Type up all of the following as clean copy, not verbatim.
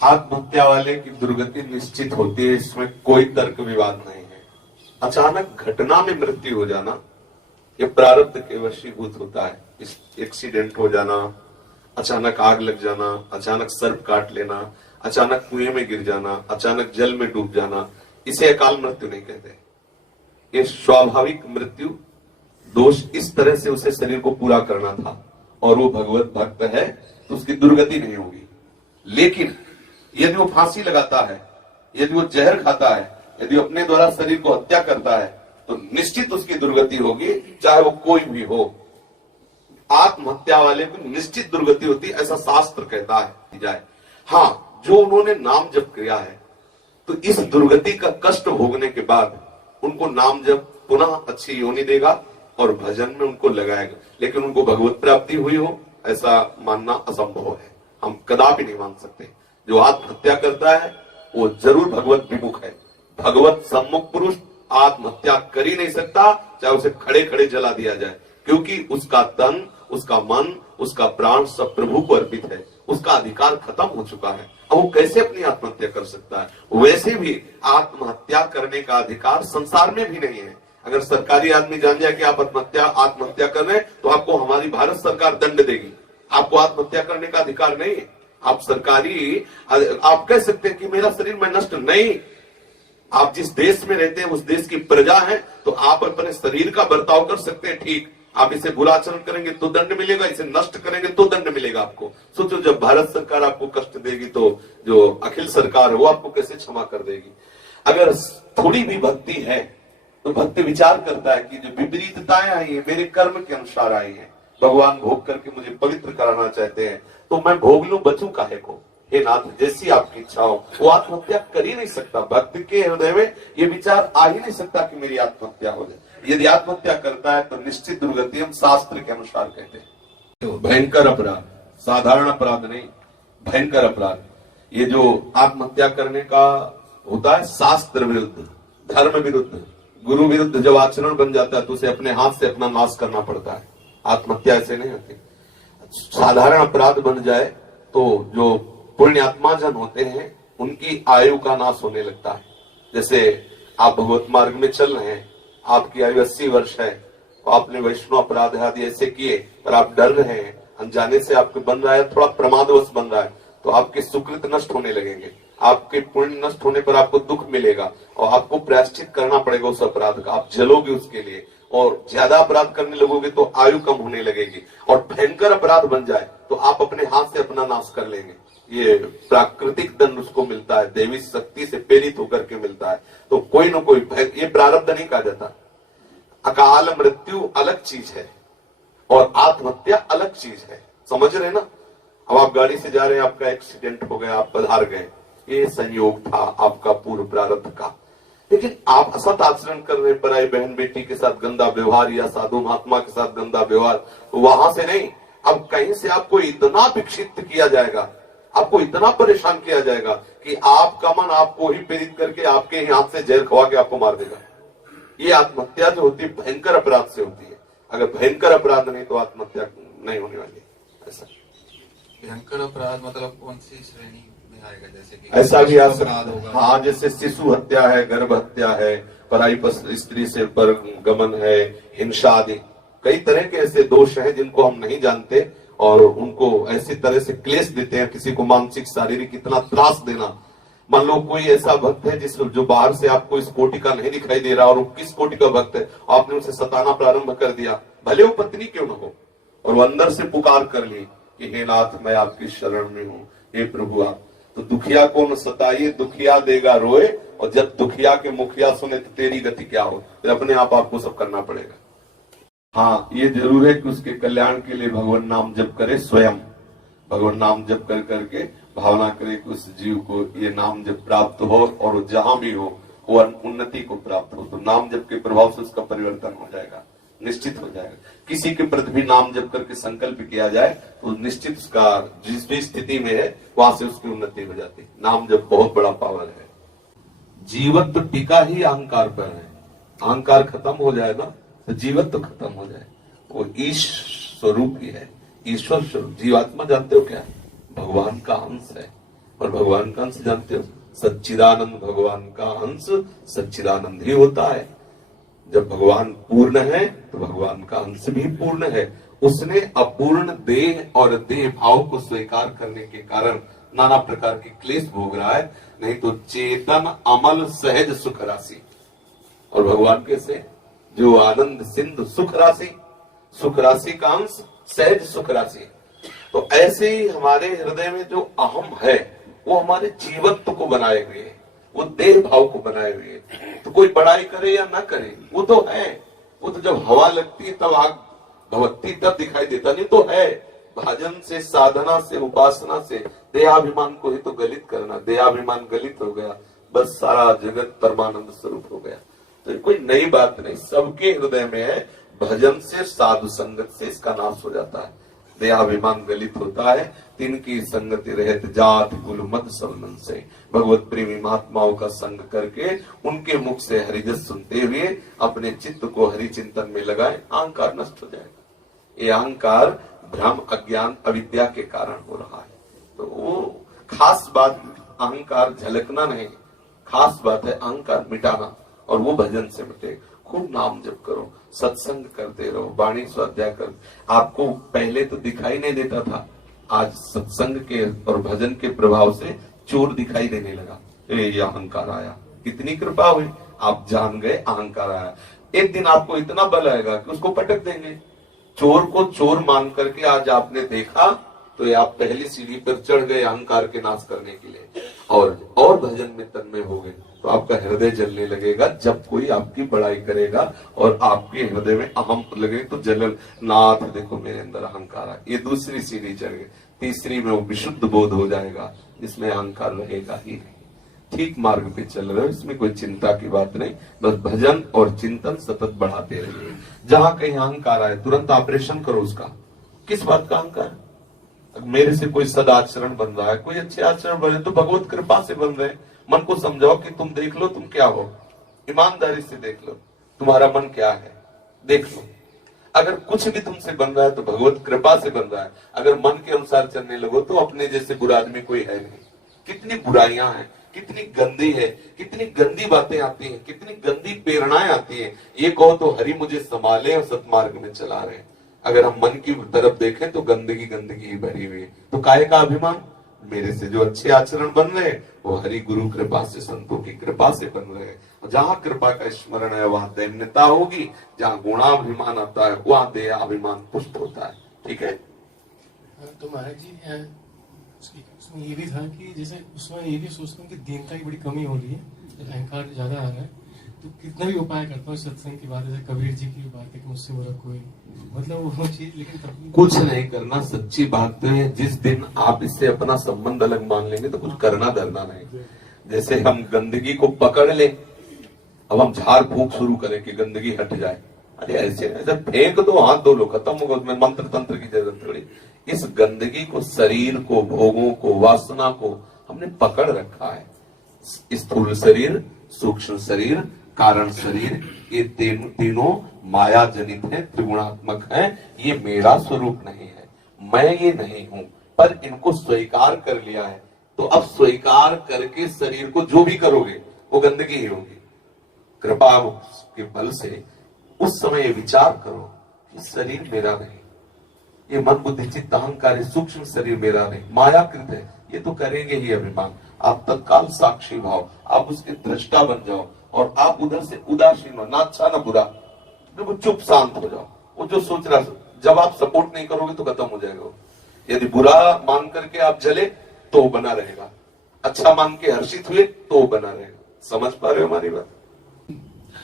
आत्महत्या वाले की दुर्गति निश्चित होती है, इसमें कोई तर्क विवाद नहीं है। अचानक घटना में मृत्यु हो जाना ये प्रारब्ध के वशीभूत होता है। इस एक्सीडेंट हो जाना, अचानक आग लग जाना, अचानक सर्प काट लेना, अचानक कुएं में गिर जाना, अचानक जल में डूब जाना, इसे अकाल मृत्यु नहीं कहते। ये स्वाभाविक मृत्यु दोष इस तरह से उसे शरीर को पूरा करना था और वो भगवत भक्त है तो उसकी दुर्गति नहीं होगी। लेकिन यदि वो फांसी लगाता है, यदि वो जहर खाता है, यदि अपने द्वारा शरीर को हत्या करता है तो निश्चित उसकी दुर्गति होगी, चाहे वो कोई भी हो। आत्महत्या वाले को निश्चित दुर्गति होती है, ऐसा शास्त्र कहता है जाए। हाँ, जो उन्होंने नाम जप किया है तो इस दुर्गति का कष्ट भोगने के बाद उनको नाम जप पुनः अच्छी योनि देगा और भजन में उनको लगाएगा, लेकिन उनको भगवत प्राप्ति हुई हो ऐसा मानना असंभव है। हम कदापि नहीं मान सकते। जो आत्महत्या करता है वो जरूर भगवत विमुख है। भगवत सम्मुख पुरुष आत्महत्या कर ही नहीं सकता, चाहे उसे खड़े खड़े जला दिया जाए, क्योंकि उसका तन, उसका मन, उसका प्राण सब प्रभु को अर्पित है। उसका अधिकार खत्म हो चुका है। अब वो कैसे अपनी आत्महत्या कर सकता है? वैसे भी आत्महत्या करने का अधिकार संसार में भी नहीं है। अगर सरकारी आदमी जान जाए कि आप आत्महत्या कर रहे हैं तो आपको हमारी भारत सरकार दंड देगी। आपको आत्महत्या करने का अधिकार नहीं है। आप कह सकते हैं कि मेरा शरीर में नष्ट नहीं। आप जिस देश में रहते हैं उस देश की प्रजा है तो आप अपने शरीर का बर्ताव कर सकते हैं, ठीक। आप इसे बुरा आचरण करेंगे तो दंड मिलेगा, इसे नष्ट करेंगे तो दंड मिलेगा आपको। सोचो, जब भारत सरकार आपको कष्ट देगी तो जो अखिल सरकार है वो आपको कैसे क्षमा कर देगी? अगर थोड़ी भी भक्ति है तो भक्त विचार करता है कि जो विपरीतताएं आई है मेरे कर्म के अनुसार आई है, भगवान भोग करके मुझे पवित्र कराना चाहते हैं तो मैं भोग लूं, बचूं काहे को? हे नाथ, जैसी आपकी इच्छा हो। वो आत्महत्या कर ही नहीं सकता। भक्त के हृदय में ये विचार आ ही नहीं सकता कि मेरी आत्महत्या हो जाए। यदि आत्महत्या करता है तो निश्चित दुर्गति हम शास्त्र के अनुसार कहते हैं। भयंकर अपराध, साधारण अपराध नहीं, भयंकर अपराध। ये जो आत्महत्या करने का होता है शास्त्र विरुद्ध, धर्म विरुद्ध, गुरु विरुद्ध जब आचरण बन जाता है तो उसे अपने हाथ से अपना नाश करना पड़ता है। आत्महत्या ऐसे नहीं होती। साधारण अपराध बन जाए तो जो पुण्यात्मा जन होते हैं उनकी आयु का नाश होने लगता है। जैसे आप भगवत मार्ग में चल रहे हैं, आपकी आयु 80 वर्ष है, तो आपने वैष्णव अपराध आदि ऐसे किए पर आप डर रहे हैं, अनजाने से आपके बन रहा है, थोड़ा प्रमादवश बन रहा है, तो आपके सुकृत नष्ट होने लगेंगे। आपके पुण्य नष्ट होने पर आपको दुख मिलेगा और आपको प्रायश्चित करना पड़ेगा उस अपराध का। आप जलोगे उसके लिए और ज्यादा अपराध करने लगोगे तो आयु कम होने लगेगी। और भयंकर अपराध बन जाए तो आप अपने हाथ से अपना नाश कर लेंगे। ये प्राकृतिक दंड उसको मिलता है, देवी शक्ति से प्रेरित होकर के मिलता है। तो कोई न कोई ये प्रारब्ध नहीं कहा जाता। अकाल मृत्यु अलग चीज है और आत्महत्या अलग चीज है, समझ रहे ना? अब आप गाड़ी से जा रहे हैं, आपका एक्सीडेंट हो गया, आप पधार गए, ये संयोग था आपका पूर्व प्रारब्ध का। लेकिन आप असत आचरण कर रहे, पराई बहन बेटी के साथ गंदा व्यवहार या साधु महात्मा के साथ गंदा व्यवहार, वहां से नहीं, अब कहीं से आपको इतना विक्षिप्त किया जाएगा, आपको इतना परेशान किया जाएगा कि आपका मन आपको ही प्रेरित करके आपके ही हाथ से जहर खवा के आपको मार देगा। ये आत्महत्या जो होती है भयंकर अपराध से होती है। अगर भयंकर अपराध नहीं तो आत्महत्या नहीं होने वाली। ऐसा भयंकर अपराध मतलब कौन सी श्रेणी में आएगा? जैसे कि ऐसा भी अपराध होगा। हाँ, जैसे शिशु हत्या है, गर्भ हत्या है, पराई स्त्री से पर गमन है, हिंसा आदि कई तरह के ऐसे दोष हैं जिनको हम नहीं जानते और उनको ऐसी तरह से क्लेश देते हैं, किसी को मानसिक शारीरिक इतना त्रास देना। मान लो कोई ऐसा भक्त है जो बाहर से आपको इस कोटि का नहीं दिखाई दे रहा और वो किस कोटि का भक्त है, आपने उसे सताना प्रारंभ कर दिया, भले वो पत्नी क्यों न हो, और वो अंदर से पुकार कर ली कि हे नाथ मैं आपकी शरण में हूँ, हे प्रभु आप। तो दुखिया को न सताइए, दुखिया देगा रोए, और जब दुखिया के मुखिया सुने तो तेरी गति क्या हो? तो अपने आप आपको सब करना पड़ेगा। हाँ, ये जरूर है कि उसके कल्याण के लिए भगवान नाम जप करे, स्वयं भगवान नाम जप कर करके भावना करे कि उस जीव को ये नाम जप प्राप्त हो और वो जहां भी हो वो उन्नति को प्राप्त हो। तो नाम जप के प्रभाव से उसका परिवर्तन हो जाएगा, निश्चित हो जाएगा। किसी के प्रति भी नाम जप करके संकल्प किया जाए तो निश्चित उसका जिस भी स्थिति में है वहां से उसकी उन्नति हो जाती है। नाम जप बहुत बड़ा पावर है। जीवन तो टिका ही अहंकार पर है। अहंकार खत्म हो जाए ना तो जीवन तो खत्म हो जाए। वो ईश स्वरूप ही है, ईश्वर स्वरूप। जीवात्मा जानते हो क्या है? भगवान का अंश है। और भगवान का अंश जानते हो, सच्चिदानंद भगवान का अंश सच्चिदानंद ही होता है। जब भगवान पूर्ण है तो भगवान का अंश भी पूर्ण है। उसने अपूर्ण देह और देह भाव को स्वीकार करने के कारण नाना प्रकार के क्लेश भोग रहा है, नहीं तो चेतन अमल सहज सुख राशि। और भगवान कैसे, जो आनंद सिंधु सुख राशि का अंश सहज सुख राशि। तो ऐसे ही हमारे हृदय में जो अहम है वो हमारे जीवत्व को बनाए हुए है, वो देह भाव को बनाए हुए है। तो कोई बड़ाई करे या ना करे वो तो है, वो तो जब हवा लगती है तब आग भवती तब दिखाई देता, नहीं तो है। भजन से, साधना से, उपासना से देहाभिमान को ही तो गलित करना। देहाभिमान गलित हो गया, बस सारा जगत परमानंद स्वरूप हो गया। तो ये कोई नई बात नहीं, सबके हृदय में है। भजन से, साधु संगत से इसका नाश हो जाता है, देहाभिमान गलित होता है। तिनकी संगति रहत जात कुल मद सबनन से। भगवत प्रेमी महात्माओं का संग करके उनके मुख से हरिजस सुनते हुए अपने चित्त को हरि चिंतन में लगाए, अहंकार नष्ट हो जाएगा। ये अहंकार भ्रम, अज्ञान, अविद्या के कारण हो रहा है। तो वो खास बात अहंकार झलकना नहीं, खास बात है अहंकार मिटाना, और वो भजन से मिटे। खूब नाम जप करो, सत्संग करते रहो, वाणी स्वाध्याय करो। आपको पहले तो दिखाई नहीं देता था, आज सत्संग के और भजन के प्रभाव से चोर दिखाई देने लगा। ये अहंकार आया, कितनी कृपा हुई, आप जान गए अहंकार आया। एक दिन आपको इतना बल आएगा कि उसको पटक देंगे। चोर को चोर मान करके आज आपने देखा तो ये आप पहली सीढ़ी पर चढ़ गए अहंकार के नाश करने के लिए, और भजन में तन्मय हो गए। तो आपका हृदय जलने लगेगा जब कोई आपकी बड़ाई करेगा और आपके हृदय में अहम लगे तो जलन, नाथ देखो मेरे अंदर अहंकार है। ये दूसरी सीढ़ी चढ़ गई। तीसरी में वो विशुद्ध बोध हो जाएगा, जिसमें अहंकार रहेगा ही नहीं। ठीक मार्ग पे चल रहे हो, इसमें कोई चिंता की बात नहीं। बस भजन और चिंतन सतत बढ़ाते रहिए। जहां कहीं अहंकार आए तुरंत ऑपरेशन करो उसका। किस बात का अहंकार? मेरे से कोई सदाचरण बन रहा है, कोई अच्छे आचरण बन रहे, तो भगवत कृपा से बन रहे। मन को समझाओ कि तुम देख लो तुम क्या हो, ईमानदारी से देख लो तुम्हारा मन क्या है, देख लो। अगर कुछ भी तुमसे बन रहा है तो भगवत कृपा से बन रहा है। अगर मन के अनुसार चलने लगो तो अपने जैसे बुरा आदमी कोई है नहीं। कितनी बुराइयां हैं, कितनी गंदी है, कितनी गंदी बातें आती हैं, कितनी गंदी प्रेरणाएं आती हैं। ये कहो तो हरि मुझे संभाले और सतमार्ग में चला रहे हैं। अगर हम मन की तरफ देखें तो गंदगी गंदगी ही भरी हुई है। तो काहे का अभिमान? मेरे से जो अच्छे आचरण बन रहे हैं वो हरि गुरु कृपा से, संतों की कृपा से बन रहे हैं। जहां कृपा का स्मरण है वहां दैन्यता होगी, जहां गुणाभिमान आता है वहां देहाभिमान पुष्ट होता है। ठीक है। तो महाराज जी उसमें ये भी था कि जैसे उसमें ये भी सोचता हूँ कि दीनता की बड़ी कमी हो रही है, अहंकार ज्यादा आ रहा है। तो कितना भी उपाय करता हूँ सत्संग की बात, जैसे कबीर जी की बात है कि मुझसे बुरा कोई, मतलब वो चीज, लेकिन तब कुछ नहीं करना। सच्ची बात है, जिस दिन आप इससे अपना संबंध अलग मान लेंगे तो कुछ करना धरना नहीं। जैसे हम गंदगी को पकड़ ले, अब हम झाड़ फूंक शुरू करें कि गंदगी हट जाए, अरे ऐसे फेंक दो, हाथ धो लो, खत्म होगा। उसमें मंत्र तंत्र की जरूरत थोड़ी। इस गंदगी को, शरीर को, भोगों को, वासना को हमने पकड़ रखा है। स्थूल शरीर, सूक्ष्म शरीर, कारण शरीर, ये तीनों माया जनित है, त्रिगुणात्मक है। ये मेरा स्वरूप नहीं है, मैं ये नहीं हूं, पर इनको स्वीकार कर लिया है। तो अब स्वीकार करके शरीर को जो भी करोगे वो गंदगी ही होगी। कृपा के बल से उस समय विचार करो कि शरीर मेरा नहीं, ये मन बुद्धि चित्त अहंकार सूक्ष्म शरीर मेरा नहीं, मायाकृत है। ये तो करेंगे ही अभिमान। आप तत्काल साक्षी भाव, आप उसके दृष्टा बन जाओ और आप उधर से उदासीन हो, ना अच्छा ना बुरा, तो चुप शांत हो जाओ। वो जो सोच रहा, जब आप सपोर्ट नहीं करोगे तो खत्म हो जाएगा। यदि बुरा मान करके आप जले तो वो बना रहेगा, अच्छा मान के हर्षित हुए तो वो बना रहेगा। समझ पा रहे हो हमारी बात?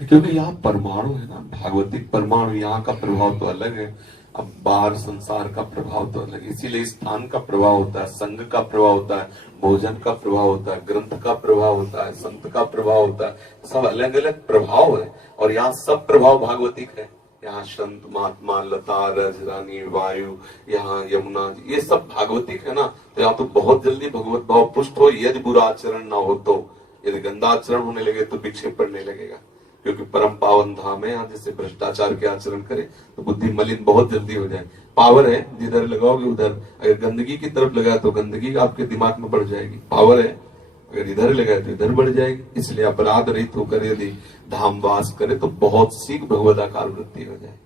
क्योंकि यहाँ परमाणु है ना, भागवतिक परमाणु, यहाँ का प्रभाव तो अलग है। अब बाहर संसार का प्रभाव तो अलग है, इसीलिए स्थान का प्रभाव होता है, संघ का प्रभाव होता है, भोजन का प्रभाव होता है, ग्रंथ का प्रभाव होता है, संत का प्रभाव होता है। सब अलग अलग प्रभाव है और यहाँ सब प्रभाव भागवतिक है। यहाँ संत, महात्मा, लता, रज, रानी, वायु, यहाँ यमुना, ये सब भागवतिक है ना। तो यहाँ तो बहुत जल्दी भगवत भाव पुष्ट हो, यदि बुरा आचरण ना हो तो। यदि गंदा आचरण होने लगे तो विक्षेप पड़ने लगेगा, क्योंकि परम पावन धाम है। यहाँ जैसे भ्रष्टाचार के आचरण करे तो बुद्धि मलिन बहुत जल्दी हो जाए। पावर है, जिधर लगाओगे उधर। अगर गंदगी की तरफ लगाए तो गंदगी आपके दिमाग में बढ़ जाएगी, पावर है। अगर इधर लगाए तो इधर बढ़ जाएगी। इसलिए अपराध रहित होकर यदि धाम वास करे तो बहुत शीघ्र भगवदाकार वृत्ति हो जाए।